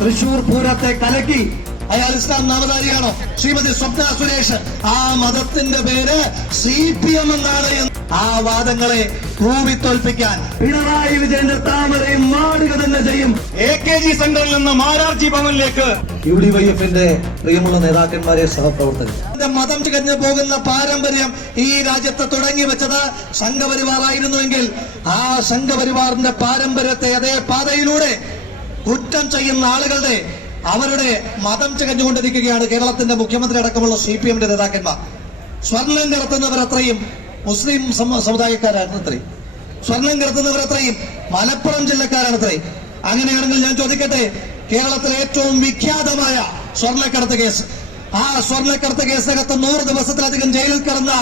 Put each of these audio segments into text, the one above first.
തൃശൂർ പൂരത്തെ കലക്കി. അയാൾ ഇസ്ലാം നാമധാരിയാണോ? ശ്രീമതി സ്വപ്ന സുരേഷ്. ആ മതത്തിന്റെ പേര് സി പി എം എന്നാണ് ആ വാദങ്ങളെ തോൽപ്പിക്കാൻ പിണറായി വിജയന്റെ താമരയും മാടുക തന്നെ ചെയ്യും. എ കെ ജി സെന്ററിൽ നിന്ന് മാരാർജി ഭവനിലേക്ക്. യു ഡി വൈ എഫിന്റെ പ്രിയമുള്ള നേതാക്കന്മാരെ സഹപ്രവർത്തകർ. മതം തികഞ്ഞു പോകുന്ന പാരമ്പര്യം ഈ രാജ്യത്ത് തുടങ്ങി വെച്ചത് സംഘപരിവാറായിരുന്നുവെങ്കിൽ ആ സംഘപരിവാറിന്റെ പാരമ്പര്യത്തെ അതേ പാതയിലൂടെ കുറ്റം ചെയ്യുന്ന ആളുകളുടെ അവരുടെ മതം ചികഞ്ഞുകൊണ്ടിരിക്കുകയാണ് കേരളത്തിന്റെ മുഖ്യമന്ത്രി അടക്കമുള്ള സി പി എമ്മിന്റെ നേതാക്കന്മാർ. സ്വർണം കടത്തുന്നവർ അത്രയും മുസ്ലിം സമുദായക്കാരായിരുന്നു അത്രയും. സ്വർണം കടത്തുന്നവർ അത്രയും മലപ്പുറം ജില്ലക്കാരാണ് അത്രയും. അങ്ങനെയാണെങ്കിൽ ഞാൻ ചോദിക്കട്ടെ കേരളത്തിലെ ഏറ്റവും വിഖ്യാതമായ സ്വർണക്കടത്ത് കേസ്. ആ സ്വർണക്കടത്ത് കേസിനകത്ത് നൂറ് ദിവസത്തിലധികം ജയിലിൽ കിടന്ന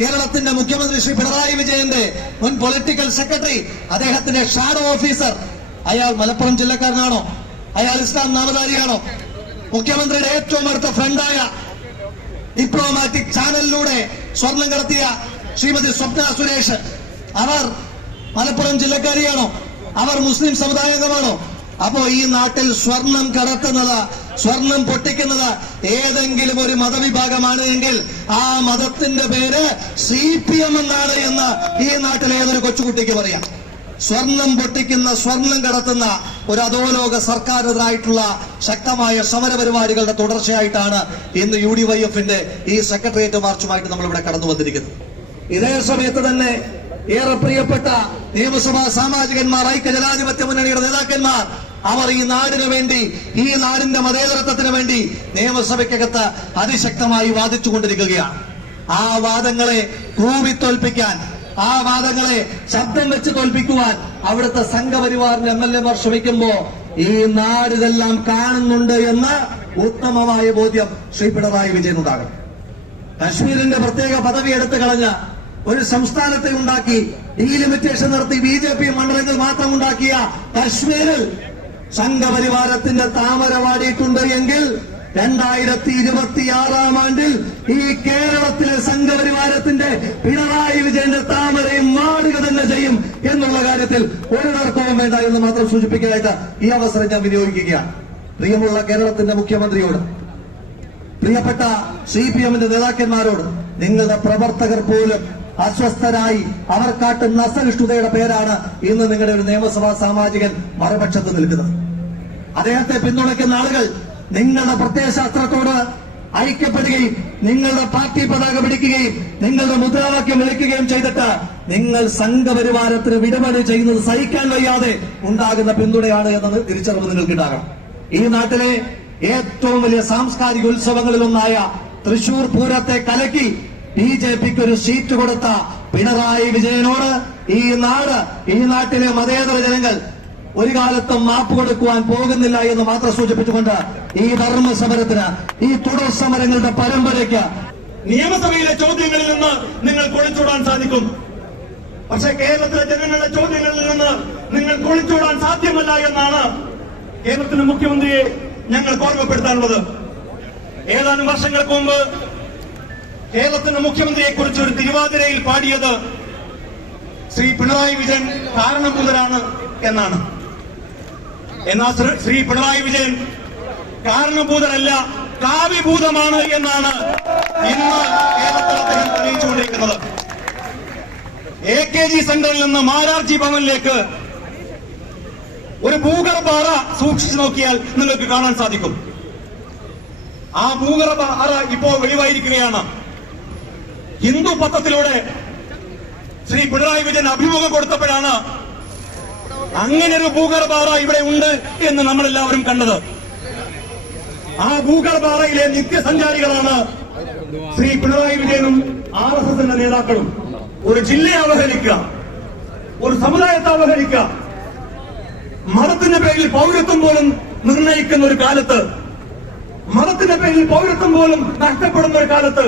കേരളത്തിന്റെ മുഖ്യമന്ത്രി ശ്രീ പിണറായി വിജയന്റെ മുൻ പൊളിറ്റിക്കൽ സെക്രട്ടറി അദ്ദേഹത്തിന്റെ ഷാഡോ ഓഫീസർ അയാൾ മലപ്പുറം ജില്ലക്കാരനാണോ? അയാൾ ഇസ്ലാം നാമധാരിയാണോ? മുഖ്യമന്ത്രിയുടെ ഏറ്റവും അടുത്ത ഫ്രണ്ടായ ഡിപ്ലോമാറ്റിക് ചാനലിലൂടെ സ്വർണം കടത്തിയ ശ്രീമതി സ്വപ്ന സുരേഷ്. അവർ മലപ്പുറം ജില്ലക്കാരിയാണോ? അവർ മുസ്ലിം സമുദായകമാണോ അപ്പോ ഈ നാട്ടിൽ സ്വർണം കടത്തുന്നത് സ്വർണം പൊട്ടിക്കുന്നത് ഏതെങ്കിലും ഒരു മതവിഭാഗമാണ് എങ്കിൽ ആ മതത്തിന്റെ പേര് സി പി എം എന്നാണ് എന്ന് ഈ നാട്ടിലെ ഏതൊരു കൊച്ചുകുട്ടിക്ക് പറയാം. സ്വർണം പൊട്ടിക്കുന്ന സ്വർണം കടത്തുന്ന ഒരു അധോലോക സർക്കാരിനെതിരായിട്ടുള്ള ശക്തമായ സമരപരിപാടികളുടെ തുടർച്ചയായിട്ടാണ് ഇന്ന് യു ഡി വൈ എഫിന്റെ ഈ സെക്രട്ടേറിയറ്റ് മാർച്ചുമായിട്ട് നമ്മൾ ഇവിടെ കടന്നു വന്നിരിക്കുന്നത്. ഇതേ സമയത്ത് തന്നെ ഏറെ പ്രിയപ്പെട്ട നിയമസഭാ സാമാജികന്മാർ ഐക്യ ജനാധിപത്യ മുന്നണിയുടെ നേതാക്കന്മാർ അവർ ഈ നാടിനു വേണ്ടി ഈ നാടിന്റെ മതേതരത്വത്തിന് വേണ്ടി നിയമസഭയ്ക്കകത്ത് അതിശക്തമായി വാദിച്ചുകൊണ്ടിരിക്കുകയാണ്. ആ വാദങ്ങളെ തോൽപ്പിക്കാൻ ആ വാദങ്ങളെ ശബ്ദം വെച്ച് തോൽപ്പിക്കുവാൻ അവിടുത്തെ സംഘപരിവാറിന്റെ എം എൽ എമാർ ശ്രമിക്കുമ്പോ ഈ നാട് ഇതെല്ലാം കാണുന്നുണ്ട് എന്ന ഉത്തമമായ ബോധ്യം ശ്രീ പിണറായി വിജയനുണ്ടാകണം കശ്മീരിന്റെ പ്രത്യേക പദവി എടുത്തു കളഞ്ഞ ഒരു സംസ്ഥാനത്തെ ഉണ്ടാക്കി ഡീലിമിറ്റേഷൻ നടത്തി ബി ജെ പി മണ്ഡലങ്ങൾ മാത്രം ഉണ്ടാക്കിയ കശ്മീരിൽ സംഘപരിവാരത്തിന്റെ താമര വാടിയിട്ടുണ്ട് എങ്കിൽ രണ്ടായിരത്തി ഇരുപത്തിയാറാം ആണ്ടിൽ ഈ കേരളത്തിലെ സംഘപരിവാരത്തിന്റെ പിണറായി വിജയന്റെ താമരയും മാടുക തന്നെ ചെയ്യും എന്നുള്ള കാര്യത്തിൽ ഒരു തർക്കവും വേണ്ട എന്ന് മാത്രം സൂചിപ്പിക്കാനായിട്ട് ഈ അവസരം ഞാൻ വിനിയോഗിക്കുകയാണ്. പ്രിയമുള്ള കേരളത്തിന്റെ മുഖ്യമന്ത്രിയോട് പ്രിയപ്പെട്ട സി പി എമ്മിന്റെ നേതാക്കന്മാരോട് നിങ്ങളുടെ പ്രവർത്തകർ പോലും അസ്വസ്ഥരായി അവർ കാട്ടുന്ന അസഹിഷ്ണുതയുടെ പേരാണ് ഇന്ന് നിങ്ങളുടെ ഒരു നിയമസഭാ സാമാജികൻ മറുപക്ഷത്ത് നിൽക്കുന്നത്. അദ്ദേഹത്തെ പിന്തുണയ്ക്കുന്ന ആളുകൾ നിങ്ങളുടെ പ്രത്യയശാസ്ത്രത്തോട് ഐക്യപ്പെടുകയും നിങ്ങളുടെ പാർട്ടി പതാക പിടിക്കുകയും നിങ്ങളുടെ മുദ്രാവാക്യം വിളിക്കുകയും ചെയ്തിട്ട് നിങ്ങൾ സംഘപരിവാരത്തിന് വിടപടി ചെയ്യുന്നത് സഹിക്കാൻ വയ്യാതെ ഉണ്ടാകുന്ന പിന്തുണയാണ് എന്നത് തിരിച്ചറിവ് നിങ്ങൾക്കുണ്ടാകണം. ഈ നാട്ടിലെ ഏറ്റവും വലിയ സാംസ്കാരിക ഉത്സവങ്ങളിൽ ഒന്നായ തൃശൂർ പൂരത്തെ കലക്കി ബി ജെ പിക്ക് ഒരു സീറ്റ് കൊടുത്ത പിണറായി വിജയനോട് ഈ നാട് ഈ നാട്ടിലെ മതേതര ജനങ്ങൾ ഒരു കാലത്തും മാപ്പ് കൊടുക്കുവാൻ പോകുന്നില്ല എന്ന് മാത്രം സൂചിപ്പിച്ചുകൊണ്ട് ഈ ധർമ്മ സമരത്തിന് ഈ തുടർ സമരങ്ങളുടെ പരമ്പരയ്ക്ക് നിയമസഭയിലെ ചോദ്യങ്ങളിൽ നിന്ന് നിങ്ങൾ ഒളിച്ചോടാൻ സാധിക്കും. പക്ഷേ കേരളത്തിലെ ജനങ്ങളുടെ ചോദ്യങ്ങളിൽ നിന്ന് നിങ്ങൾ ഒളിച്ചോടാൻ സാധ്യമല്ല എന്നാണ് കേരളത്തിലെ മുഖ്യമന്ത്രിയെ ഞങ്ങൾ ഓർമ്മപ്പെടുത്താനുള്ളത്. ഏതാനും വർഷങ്ങൾക്ക് മുമ്പ് കേരളത്തിന്റെ മുഖ്യമന്ത്രിയെ കുറിച്ച് ഒരു തിരുവാതിരയിൽ പാടിയത് ശ്രീ പിണറായി വിജയൻ കാരണഭൂതരാണ് എന്നാണ്. എന്നാൽ ശ്രീ- ശ്രീ പിണറായി വിജയൻ കാരണഭൂതരല്ല കാവ്യഭൂതമാണ് എന്നാണ് ഇന്ന് കേരളത്തിൽ അദ്ദേഹം തെളിയിച്ചുകൊണ്ടിരിക്കുന്നത് എ കെ ജി സെന്ററിൽ നിന്ന് മാരാർജി ഭവനിലേക്ക് ഒരു ഭൂഗർഭാറ സൂക്ഷിച്ചു നോക്കിയാൽ നിങ്ങൾക്ക് കാണാൻ സാധിക്കും. ആ ഭൂഗർഭാറ ഇപ്പോ വെളിവായിരിക്കുകയാണ്. ഹിന്ദു പത്രത്തിലൂടെ ശ്രീ പിണറായി വിജയൻ അഭിമുഖം കൊടുത്തപ്പോഴാണ് അങ്ങനെ ഒരു ഭൂഗർഭാറ ഇവിടെ ഉണ്ട് എന്ന് നമ്മളെല്ലാവരും കണ്ടത്. ആ ഭൂഗർഭാറയിലെ നിത്യസഞ്ചാരികളാണ് ശ്രീ പിണറായി വിജയനും ആർ എസ് എസിന്റെ നേതാക്കളും. ഒരു ജില്ലയെ അവഹേളിക്കാം ഒരു സമുദായത്തെ അവഹേളിക്കാം മതത്തിന്റെ പേരിൽ പൗരത്വം പോലും നിർണയിക്കുന്ന ഒരു കാലത്ത് മതത്തിന്റെ പേരിൽ പൗരത്വം പോലും നഷ്ടപ്പെടുന്ന ഒരു കാലത്ത്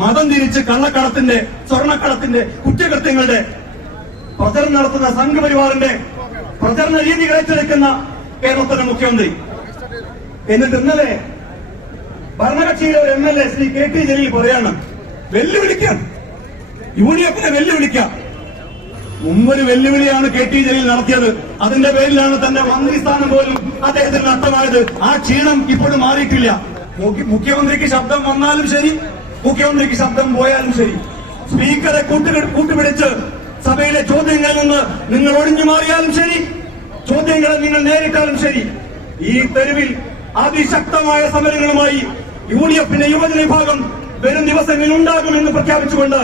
മതം തിരിച്ച് കള്ളക്കടത്തിന്റെ സ്വർണക്കടത്തിന്റെ കുറ്റകൃത്യങ്ങളുടെ പ്രചരണം നടത്തുന്ന സംഘപരിവാറിന്റെ പ്രചരണ രീതി ഏറ്റെടുക്കുന്ന കേരളത്തിന്റെ മുഖ്യമന്ത്രി. എന്നിട്ട് ഇന്നലെ ഭരണകക്ഷിയിലെ ഒരു M L A Shri K T Jaleel പറയാണ് വെല്ലുവിളിക്കാം യു ഡി എഫിനെ വെല്ലുവിളിക്കാം. മുമ്പൊരു വെല്ലുവിളിയാണ് കെ ടി ജലീൽ നടത്തിയത്. അതിന്റെ പേരിലാണ് തന്റെ മന്ത്രിസ്ഥാനം പോലും അദ്ദേഹത്തിന് നഷ്ടമായത്. ആ ക്ഷീണം ഇപ്പോഴും മാറിയിട്ടില്ല. മുഖ്യമന്ത്രിക്ക് ശബ്ദം വന്നാലും ശരി മുഖ്യമന്ത്രിക്ക് ശബ്ദം പോയാലും ശരി. സ്പീക്കറെ കൂട്ടുപിടിച്ച് സഭയിലെ ചോദ്യങ്ങളിൽ നിന്ന് നിങ്ങൾ ഒഴിഞ്ഞു മാറിയാലും ശരി ചോദ്യങ്ങളെ നിങ്ങൾ നേരിട്ടാലും ശരി. ഈ തെരുവിൽ അതിശക്തമായ സമരങ്ങളുമായി യു ഡി എഫിന്റെ യുവജന വിഭാഗം വരും ദിവസങ്ങളിൽ ഉണ്ടാകുമെന്ന് പ്രഖ്യാപിച്ചുകൊണ്ട്